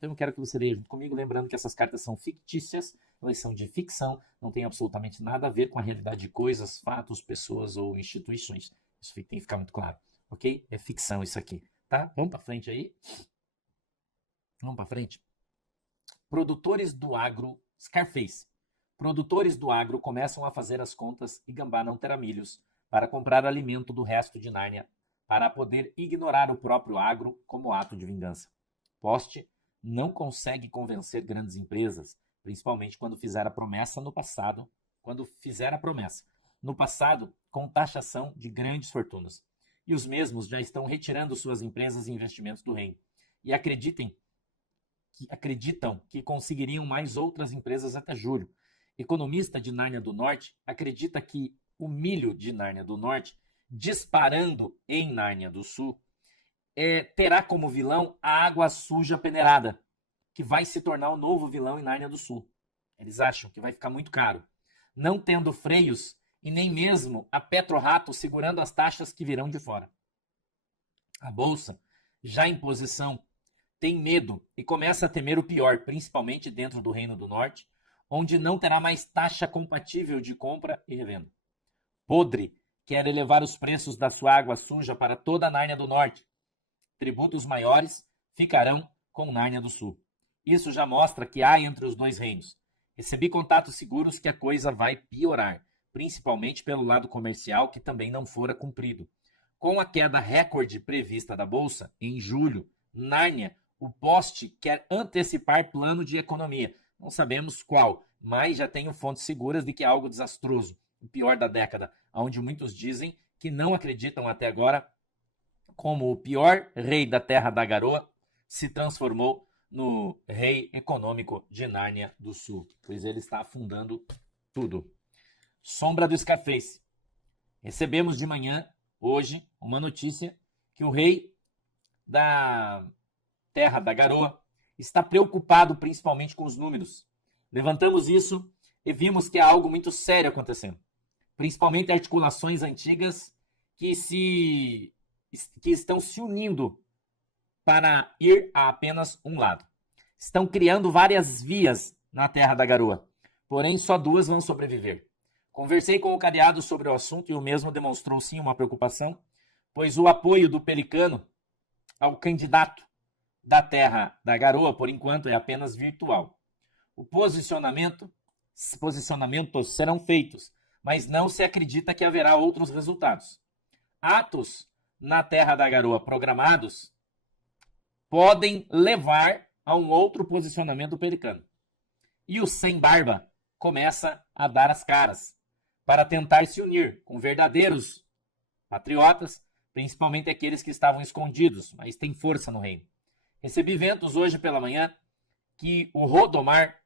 Então eu quero que você leia junto comigo, lembrando que essas cartas são fictícias, elas são de ficção, não tem absolutamente nada a ver com a realidade de coisas, fatos, pessoas ou instituições. Isso tem que ficar muito claro, ok? É ficção isso aqui, tá? Vamos para frente aí. Vamos para frente. Produtores do agro, Scarface. Produtores do agro começam a fazer as contas e Gambá não terá milhos para comprar alimento do resto de Nárnia, para poder ignorar o próprio agro como ato de vingança. Poste não consegue convencer grandes empresas, principalmente quando fizer a promessa no passado, com taxação de grandes fortunas. E os mesmos já estão retirando suas empresas e investimentos do reino. E acreditam que conseguiriam mais outras empresas até julho. Economista de Nárnia do Norte acredita que o milho de Nárnia do Norte, disparando em Nárnia do Sul, terá como vilão a água suja peneirada, que vai se tornar o novo vilão em Nárnia do Sul. Eles acham que vai ficar muito caro. Não tendo freios e nem mesmo a Petrorato segurando as taxas que virão de fora. A Bolsa, já em posição, tem medo e começa a temer o pior, principalmente dentro do Reino do Norte, onde não terá mais taxa compatível de compra e revenda. Podre quer elevar os preços da sua água suja para toda a Nárnia do Norte. Tributos maiores ficarão com Nárnia do Sul. Isso já mostra que há entre os dois reinos. Recebi contatos seguros que a coisa vai piorar, principalmente pelo lado comercial, que também não fora cumprido. Com a queda recorde prevista da Bolsa, em julho, Nárnia, o Poste quer antecipar plano de economia. Não sabemos qual, mas já tenho fontes seguras de que é algo desastroso, o pior da década, onde muitos dizem que não acreditam até agora como o pior rei da Terra da Garoa se transformou no rei econômico de Nárnia do Sul, pois ele está afundando tudo. Sombra do Scarface. Recebemos de manhã, hoje, uma notícia que o rei da Terra da Garoa está preocupado principalmente com os números. Levantamos isso e vimos que há algo muito sério acontecendo. Principalmente articulações antigas que estão se unindo para ir a apenas um lado. Estão criando várias vias na Terra da Garoa, porém só duas vão sobreviver. Conversei com o cadeado sobre o assunto e o mesmo demonstrou sim uma preocupação, pois o apoio do Pelicano ao candidato da Terra da Garoa, por enquanto, é apenas virtual. O posicionamentos serão feitos, mas não se acredita que haverá outros resultados. Atos na Terra da Garoa programados podem levar a um outro posicionamento do Pelicano. E o Sem Barba começa a dar as caras para tentar se unir com verdadeiros patriotas, principalmente aqueles que estavam escondidos, mas têm força no reino. Recebi ventos hoje pela manhã que o Rodomar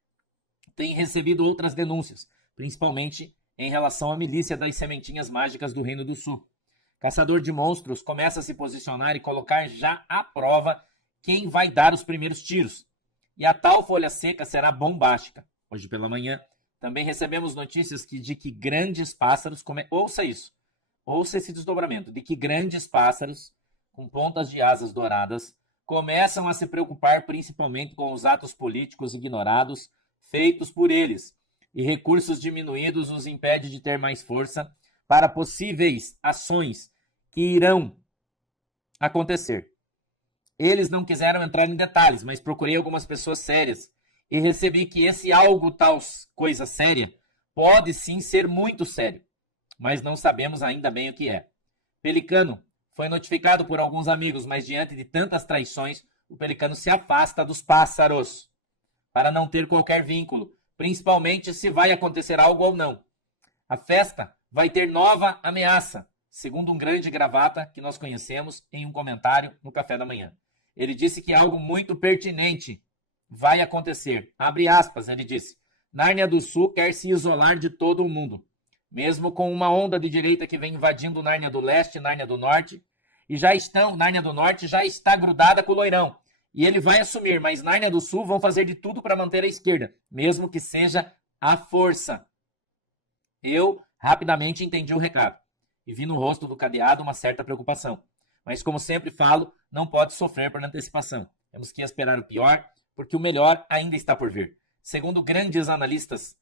tem recebido outras denúncias, principalmente em relação à milícia das sementinhas mágicas do Reino do Sul. Caçador de Monstros começa a se posicionar e colocar já à prova quem vai dar os primeiros tiros. E a tal folha seca será bombástica. Hoje pela manhã também recebemos notícias de que grandes pássaros... Ouça isso. Ouça esse desdobramento. De que grandes pássaros com pontas de asas douradas começam a se preocupar principalmente com os atos políticos ignorados feitos por eles, e recursos diminuídos os impede de ter mais força para possíveis ações que irão acontecer. Eles não quiseram entrar em detalhes, mas procurei algumas pessoas sérias e recebi que esse algo tal coisa séria pode sim ser muito sério, mas não sabemos ainda bem o que é. Pelicano foi notificado por alguns amigos, mas diante de tantas traições, o Pelicano se afasta dos pássaros para não ter qualquer vínculo, principalmente se vai acontecer algo ou não. A festa vai ter nova ameaça, segundo um grande gravata que nós conhecemos em um comentário no café da manhã. Ele disse que algo muito pertinente vai acontecer. Abre aspas, ele disse: Nárnia do Sul quer se isolar de todo o mundo. Mesmo com uma onda de direita que vem invadindo Nárnia do Leste e Nárnia do Norte, Nárnia do Norte já está grudada com o Loirão. E ele vai assumir, mas Nárnia do Sul vão fazer de tudo para manter a esquerda, mesmo que seja à força. Eu rapidamente entendi o recado e vi no rosto do cadeado uma certa preocupação. Mas como sempre falo, não pode sofrer por antecipação. Temos que esperar o pior, porque o melhor ainda está por vir. Segundo grandes analistas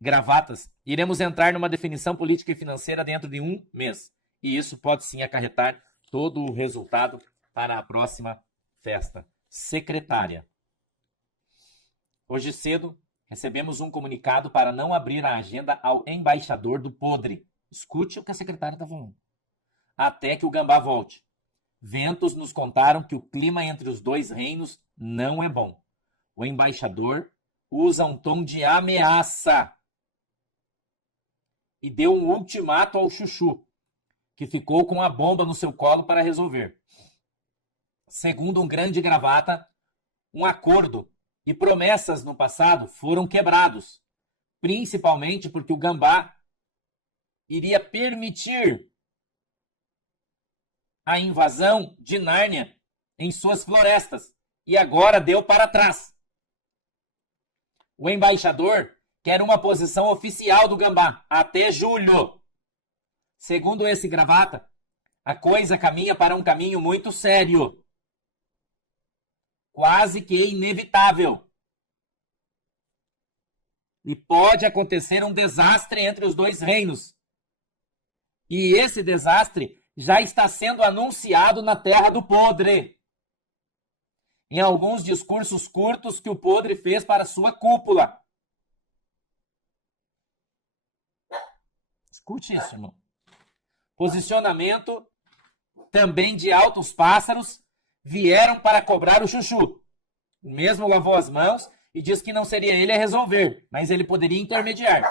gravatas, iremos entrar numa definição política e financeira dentro de 1 mês. E isso pode sim acarretar todo o resultado para a próxima festa. Secretária. Hoje cedo, recebemos um comunicado para não abrir a agenda ao embaixador do podre. Escute o que a secretária está falando. Até que o Gambá volte. Ventos nos contaram que o clima entre os dois reinos não é bom. O embaixador usa um tom de ameaça e deu um ultimato ao Chuchu, que ficou com a bomba no seu colo para resolver. Segundo um grande gravata, um acordo e promessas no passado foram quebrados, principalmente porque o Gambá iria permitir a invasão de Nárnia em suas florestas e agora deu para trás. O embaixador quer uma posição oficial do Gambá até julho. Segundo esse gravata, a coisa caminha para um caminho muito sério. Quase que inevitável. E pode acontecer um desastre entre os dois reinos. E esse desastre já está sendo anunciado na Terra do Podre. Em alguns discursos curtos que o Podre fez para sua cúpula. Escute isso, irmão. Posicionamento também de altos pássaros vieram para cobrar o Chuchu. O mesmo lavou as mãos e disse que não seria ele a resolver, mas ele poderia intermediar.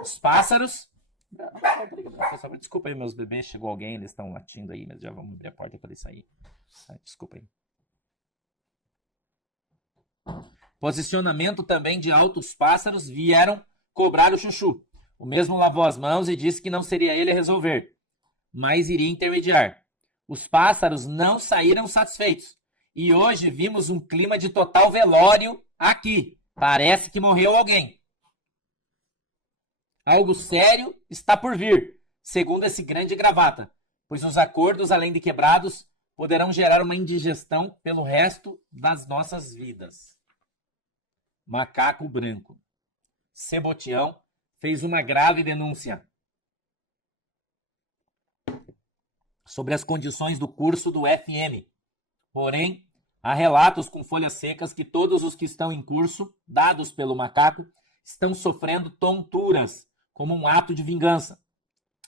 Os pássaros... Desculpa aí, meus bebês, chegou alguém, eles estão latindo aí, mas já vamos abrir a porta para eles saírem. Desculpa aí. Posicionamento também de altos pássaros vieram cobrar o Chuchu. O mesmo lavou as mãos e disse que não seria ele a resolver, mas iria intermediar. Os pássaros não saíram satisfeitos. E hoje vimos um clima de total velório aqui. Parece que morreu alguém. Algo sério está por vir, segundo esse grande gravata, pois os acordos, além de quebrados, poderão gerar uma indigestão pelo resto das nossas vidas. Macaco Branco. Sebotião fez uma grave denúncia sobre as condições do curso do FM. Porém, há relatos com folhas secas que todos os que estão em curso, dados pelo macaco, estão sofrendo tonturas, como um ato de vingança.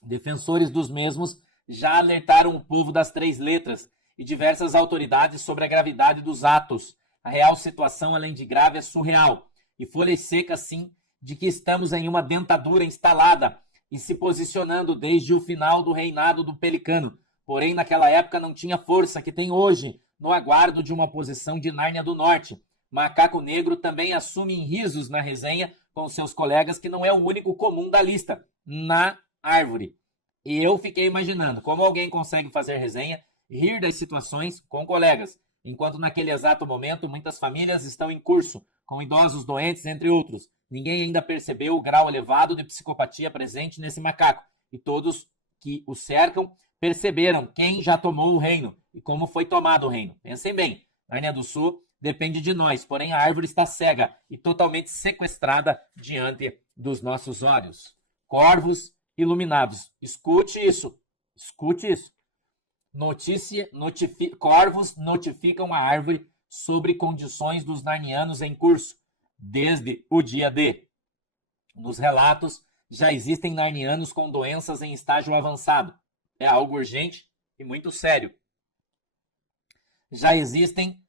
Defensores dos mesmos já alertaram o povo das 3 letras e diversas autoridades sobre a gravidade dos atos. A real situação, além de grave, é surreal. E folhas secas, sim, de que estamos em uma dentadura instalada e se posicionando desde o final do reinado do Pelicano. Porém, naquela época não tinha força que tem hoje, no aguardo de uma posição de Nárnia do Norte. Macaco Negro também assume em risos na resenha com seus colegas que não é o único comum da lista, na árvore. E eu fiquei imaginando como alguém consegue fazer resenha e rir das situações com colegas, enquanto naquele exato momento muitas famílias estão em curso, com idosos doentes, entre outros. Ninguém ainda percebeu o grau elevado de psicopatia presente nesse macaco, e todos que o cercam perceberam quem já tomou o reino e como foi tomado o reino. Pensem bem, Nárnia do Sul depende de nós, porém a árvore está cega e totalmente sequestrada diante dos nossos olhos. Corvos iluminados. Escute isso. Escute isso. Corvos notificam a árvore sobre condições dos narnianos em curso, desde o dia D. Nos relatos, já existem narnianos com doenças em estágio avançado. É algo urgente e muito sério. Já existem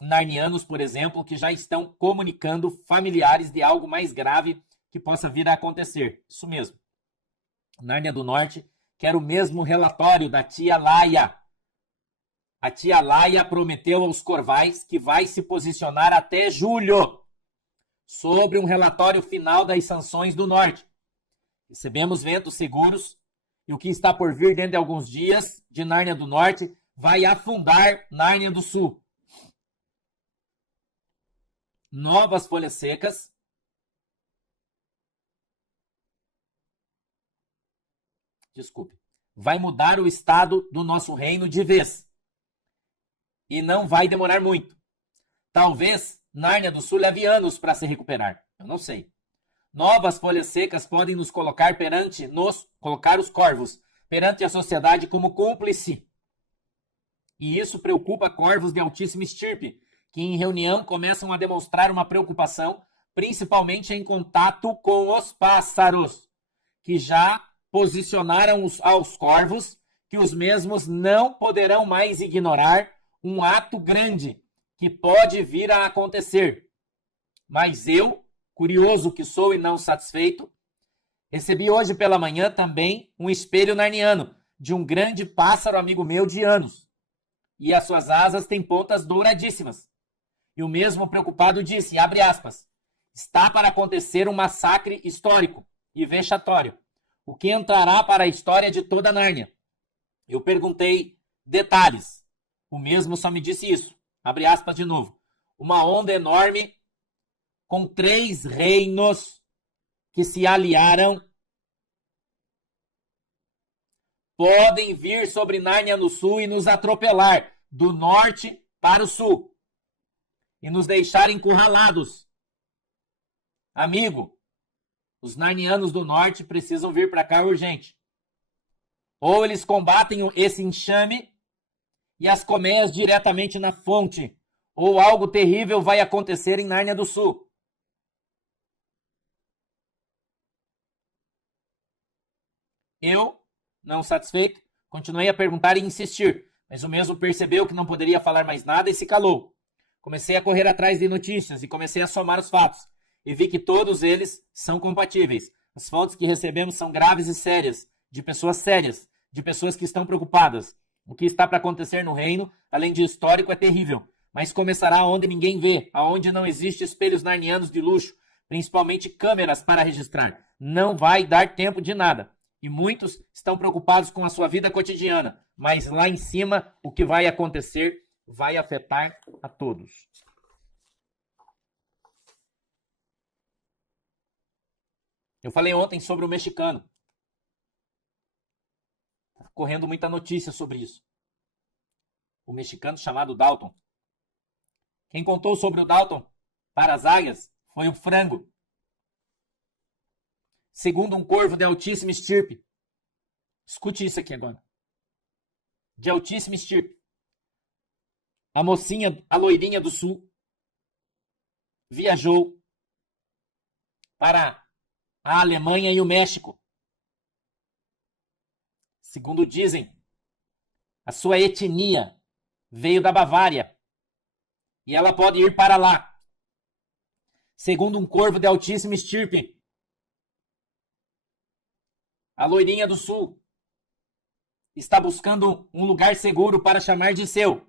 narnianos, por exemplo, que já estão comunicando familiares de algo mais grave que possa vir a acontecer. Isso mesmo. Nárnia do Norte quer o mesmo relatório da tia Laia. A tia Laia prometeu aos Corvais que vai se posicionar até julho sobre um relatório final das sanções do Norte. Recebemos ventos seguros e o que está por vir dentro de alguns dias de Nárnia do Norte vai afundar Nárnia do Sul. Novas folhas secas. Desculpe. Vai mudar o estado do nosso reino de vez. E não vai demorar muito. Talvez Nárnia do Sul leve anos para se recuperar. Eu não sei. Novas folhas secas podem nos colocar colocar os corvos perante a sociedade como cúmplice. E isso preocupa corvos de altíssima estirpe, que em reunião começam a demonstrar uma preocupação, principalmente em contato com os pássaros, que já posicionaram aos corvos que os mesmos não poderão mais ignorar um ato grande que pode vir a acontecer. Mas eu, curioso que sou e não satisfeito, recebi hoje pela manhã também um espelho narniano de um grande pássaro amigo meu de anos. E as suas asas têm pontas douradíssimas. E o mesmo preocupado disse, abre aspas, está para acontecer um massacre histórico e vexatório, o que entrará para a história de toda a Nárnia. Eu perguntei detalhes. O mesmo só me disse isso. Abre aspas de novo. Uma onda enorme com 3 reinos que se aliaram podem vir sobre Nárnia no sul e nos atropelar do norte para o sul e nos deixar encurralados. Amigo, os narnianos do norte precisam vir para cá urgente. Ou eles combatem esse enxame e as colmeias diretamente na fonte, ou algo terrível vai acontecer em Nárnia do Sul. Eu, não satisfeito, continuei a perguntar e insistir, mas o mesmo percebeu que não poderia falar mais nada e se calou. Comecei a correr atrás de notícias e comecei a somar os fatos, e vi que todos eles são compatíveis. As fontes que recebemos são graves e sérias, de pessoas que estão preocupadas. O que está para acontecer no reino, além de histórico, é terrível, mas começará onde ninguém vê, aonde não existe espelhos narnianos de luxo, principalmente câmeras para registrar. Não vai dar tempo de nada. E muitos estão preocupados com a sua vida cotidiana, mas lá em cima, o que vai acontecer vai afetar a todos. Eu falei ontem sobre o mexicano. Tá correndo muita notícia sobre isso. O mexicano chamado Dalton. Quem contou sobre o Dalton para as águias foi o frango. Segundo um corvo de altíssima estirpe. Escute isso aqui agora. De altíssima estirpe. A mocinha, a loirinha do sul, viajou para a Alemanha e o México. Segundo dizem, a sua etnia veio da Bavária e ela pode ir para lá. Segundo um corvo de altíssima estirpe, a loirinha do sul está buscando um lugar seguro para chamar de seu.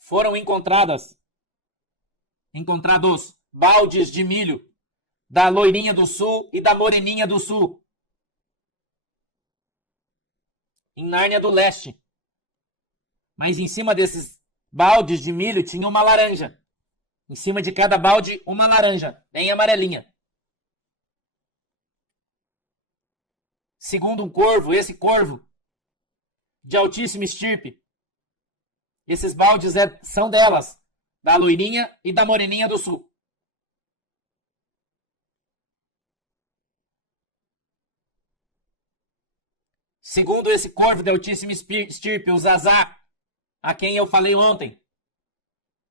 Foram encontrados baldes de milho da loirinha do sul e da moreninha do sul em Nárnia do Leste. Mas em cima desses baldes de milho tinha uma laranja. Em cima de cada balde, uma laranja, bem amarelinha. Segundo um corvo, esse corvo de altíssima estirpe, esses baldes são delas, da loirinha e da moreninha do sul. Segundo esse corvo de altíssima estirpe, o Zazá, a quem eu falei ontem,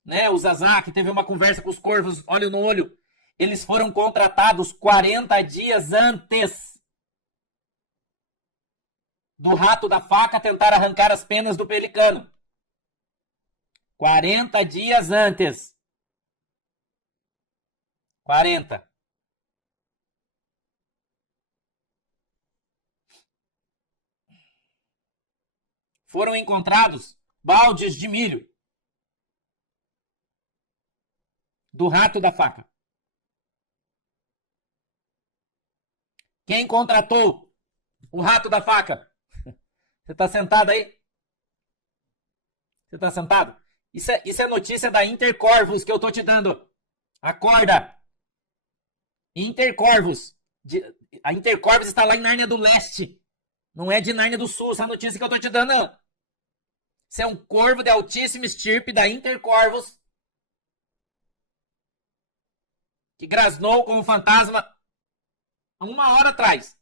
né? O Zazá, que teve uma conversa com os corvos, olho no olho, eles foram contratados 40 dias antes do rato da faca tentar arrancar as penas do pelicano. 40 dias antes. 40. Foram encontrados baldes de milho do rato da faca. Quem contratou o rato da faca? Você está sentado aí? Você está sentado? Isso é notícia da Intercorvos que eu tô te dando. Acorda! Intercorvos. A Intercorvos está lá em Nárnia do Leste. Não é de Nárnia do Sul essa notícia que eu tô te dando, não. Isso é um corvo de altíssima estirpe da Intercorvus que grasnou como fantasma há 1 hora atrás.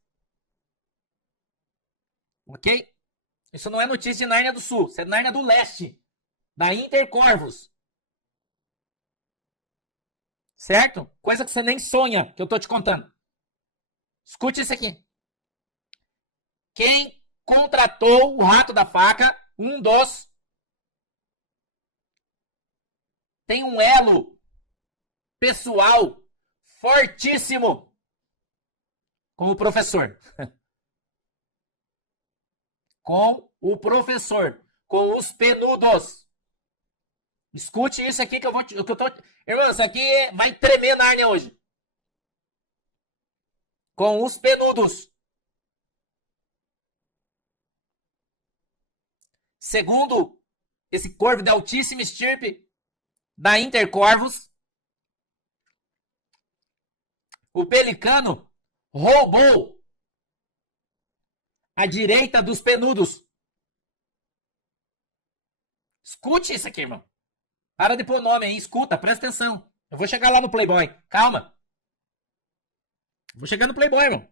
Ok? Isso não é notícia de Nárnia do Sul, isso é Nárnia do Leste, da Intercorvus. Certo? Coisa que você nem sonha, que eu tô te contando. Escute isso aqui. Quem contratou o rato da faca, um dos, tem um elo pessoal fortíssimo com o professor. Com o professor. Com os penudos. Escute isso aqui que eu vou te. Que eu tô... Irmão, isso aqui vai tremer na Nárnia hoje. Com os penudos. Segundo esse corvo de altíssima estirpe da Intercorvus, o pelicano roubou a direita dos penudos. Escute isso aqui, irmão. Para de pôr nome aí, escuta, presta atenção. Eu vou chegar lá no Playboy. Calma. Vou chegar no Playboy, irmão.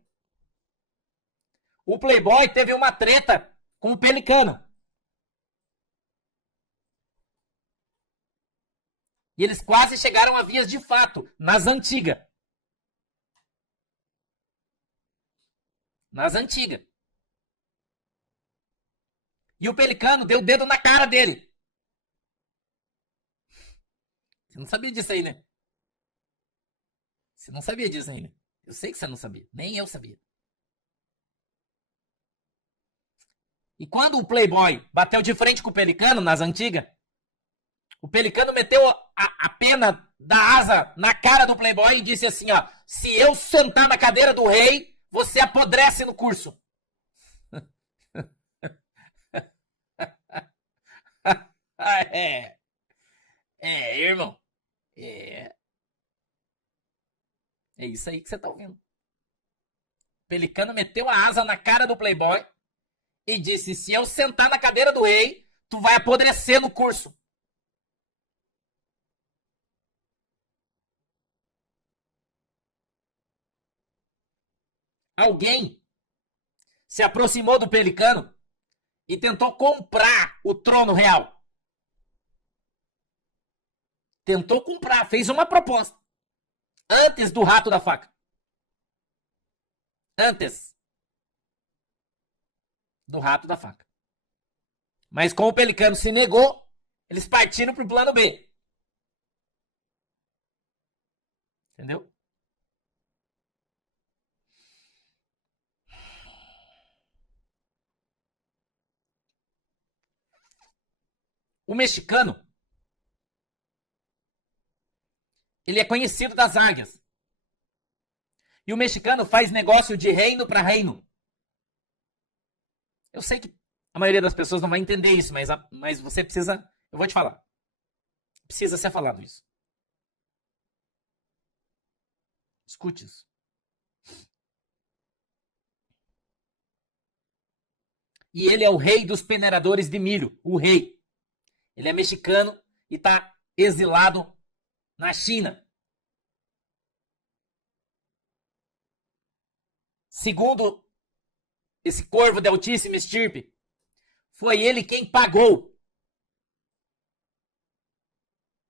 O Playboy teve uma treta com o pelicano. E eles quase chegaram a vias de fato, nas antigas. Nas antigas. E o pelicano deu o dedo na cara dele. Você não sabia disso aí, né? Você não sabia disso aí, né? Eu sei que você não sabia. Nem eu sabia. E quando o Playboy bateu de frente com o pelicano, nas antigas, o pelicano meteu a pena da asa na cara do Playboy e disse assim, ó, se eu sentar na cadeira do rei, você apodrece no curso. Irmão. É isso aí que você tá ouvindo. O pelicano meteu a asa na cara do Playboy e disse, se eu sentar na cadeira do rei, tu vai apodrecer no curso. Alguém se aproximou do pelicano e tentou comprar o trono real. Tentou comprar, fez uma proposta. Antes do rato da faca. Antes do rato da faca. Mas como o pelicano se negou, eles partiram pro plano B. Entendeu? O mexicano, ele é conhecido das águias. E o mexicano faz negócio de reino para reino. Eu sei que a maioria das pessoas não vai entender isso, mas você precisa... Eu vou te falar. Precisa ser falado isso. Escute isso. E ele é o rei dos peneiradores de milho. O rei. Ele é mexicano e está exilado na China. Segundo esse corvo de altíssima estirpe, foi ele quem pagou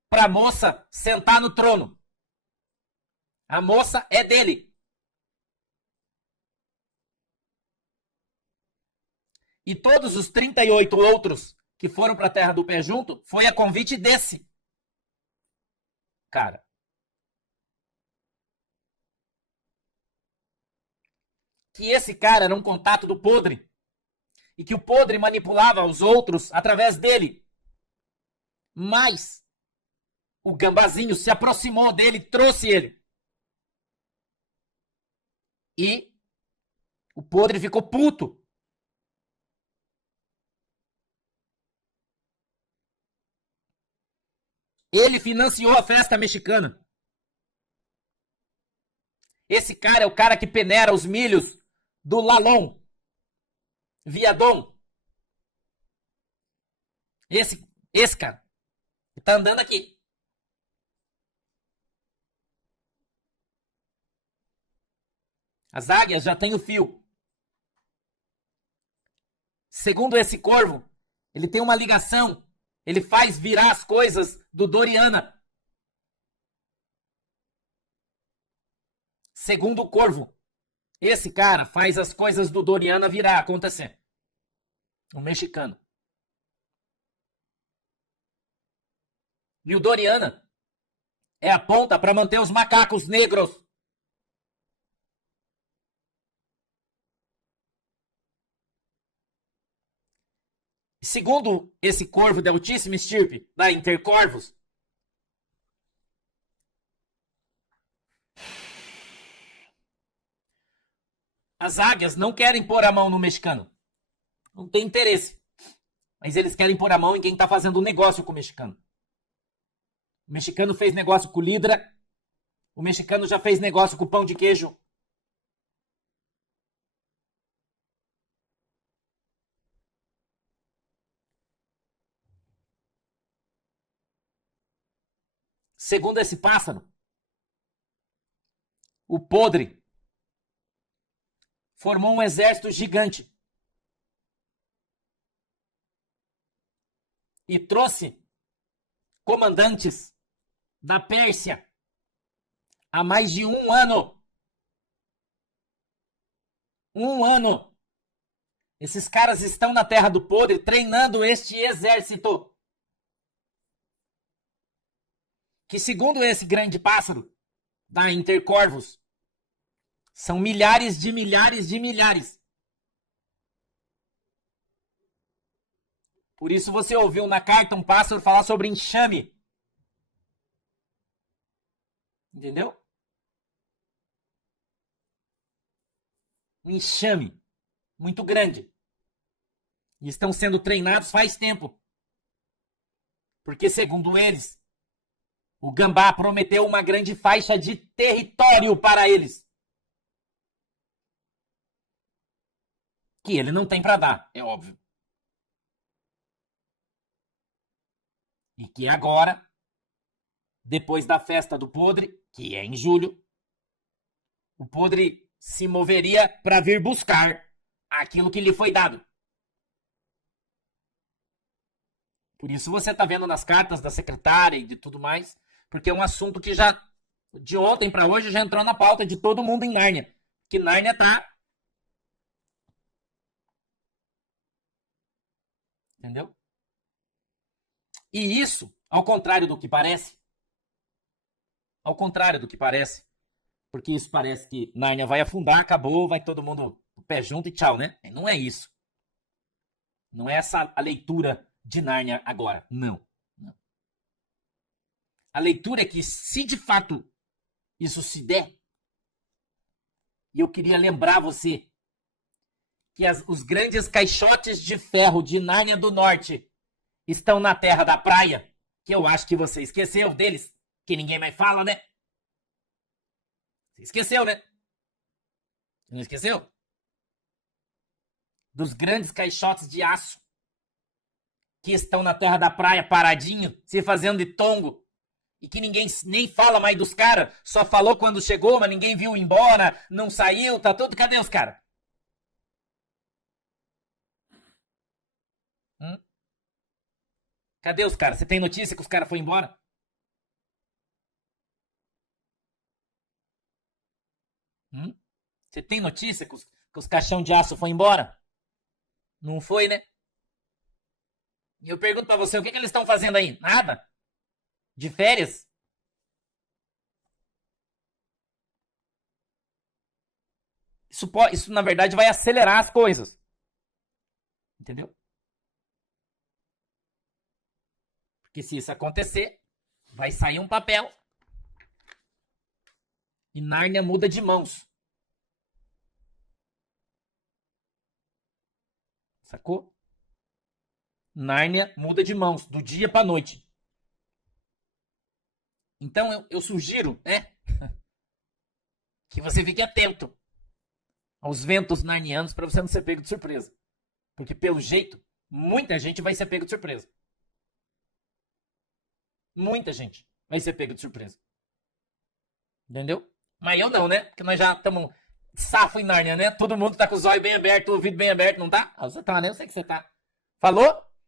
para a moça sentar no trono. A moça é dele. E todos os 38 outros que foram para a Terra do Pé junto foi a convite desse cara. Que esse cara era um contato do podre. E que o podre manipulava os outros através dele. Mas o Gambazinho se aproximou dele, trouxe ele. E o podre ficou puto. Ele financiou a festa mexicana. Esse cara é o cara que peneira os milhos do Lalon. Viadon. Esse cara. Que tá andando aqui. As águias já têm o fio. Segundo esse corvo, ele tem uma ligação. Ele faz virar as coisas do Doriana. Segundo o corvo, esse cara faz as coisas do Doriana virar, acontecer. Um mexicano. E o Doriana é a ponta para manter os macacos negros. Segundo esse corvo de altíssima estirpe da Intercorvos, as águias não querem pôr a mão no mexicano. Não tem interesse. Mas eles querem pôr a mão em quem está fazendo um negócio com o mexicano. O mexicano fez negócio com o Lidra. O mexicano já fez negócio com o pão de queijo. Segundo esse pássaro, o podre formou um exército gigante e trouxe comandantes da Pérsia há mais de um ano. Um ano. Esses caras estão na Terra do Podre treinando este exército. Que, segundo esse grande pássaro da Intercorvos, são milhares de milhares de milhares. Por isso você ouviu na carta um pássaro falar sobre enxame. Entendeu? Um enxame muito grande. E estão sendo treinados faz tempo. Porque, segundo eles, o Gambá prometeu uma grande faixa de território para eles. Que ele não tem para dar, é óbvio. E que agora, depois da festa do Podre, que é em julho, o Podre se moveria para vir buscar aquilo que lhe foi dado. Por isso você está vendo nas cartas da secretária e de tudo mais, porque é um assunto que já, de ontem para hoje, já entrou na pauta de todo mundo em Nárnia. Que Nárnia tá... Entendeu? E isso, ao contrário do que parece, porque isso parece que Nárnia vai afundar, acabou, vai todo mundo o pé junto e tchau, né? Não é isso. Não é essa a leitura de Nárnia agora. Não. A leitura é que, se de fato isso se der, e eu queria lembrar você que os grandes caixotes de ferro de Nárnia do Norte estão na terra da praia, que eu acho que você esqueceu deles, que ninguém mais fala, né? Você esqueceu, né? Você não esqueceu? Dos grandes caixotes de aço que estão na terra da praia paradinho, se fazendo de tongo, e que ninguém nem fala mais dos caras, só falou quando chegou, mas ninguém viu ir embora, não saiu, tá tudo, cadê os caras? Cadê os caras? Você tem notícia que os caras foram embora? Você tem notícia que os caixão de aço foram embora? Não foi, né? E eu pergunto pra você, o que eles estão fazendo aí? Nada? De férias? Isso, na verdade, vai acelerar as coisas. Entendeu? Porque se isso acontecer, vai sair um papel e Nárnia muda de mãos. Sacou? Nárnia muda de mãos, do dia pra noite. Então eu sugiro, né? Que você fique atento aos ventos narnianos para você não ser pego de surpresa. Porque, pelo jeito, muita gente vai ser pego de surpresa. Muita gente vai ser pego de surpresa. Entendeu? Mas eu não, né? Porque nós já estamos safo em Nárnia, né? Todo mundo tá com os olhos bem abertos, o ouvido bem aberto, não tá? Ah, você tá, né? Eu sei que você tá. Falou?